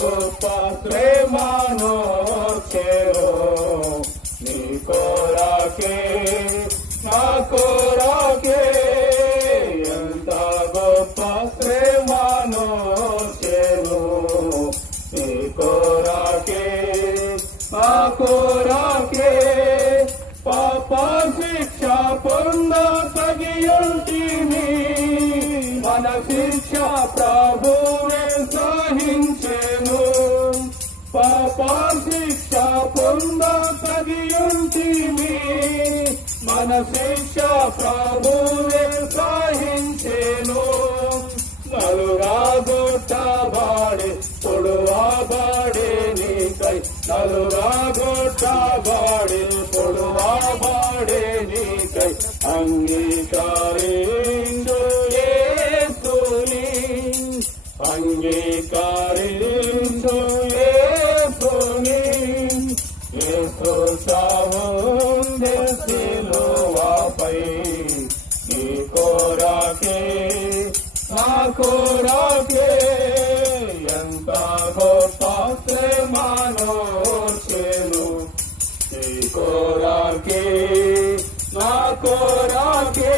గొప్ప ప్రేమను చేరు నీ కొరకే నా కొరకే ఎంత గొప్ప ప్రేమను చేరు నీ కొరకే నా కొరకే పాప శిక్ష పొంద తగియుంటిని మన శిక్ష ప్రభువే సహించెను పాప శిక్ష పొంద తగియుంటిని మన శిక్ష ప్రభువే సహించెను నలుగాగొట్టబడే పొడువబడే నీకై నలుగాగొట్టబడే పొడువబడే నీకై అంగీకరించు యేసుని అంగీకరించు యేసుని యేసు సావుండే సిలువపై నీ కొరకే నా కొరకే ఎంత గొప్ప ప్రేమను చేను నీ కొరకే నా కొరకే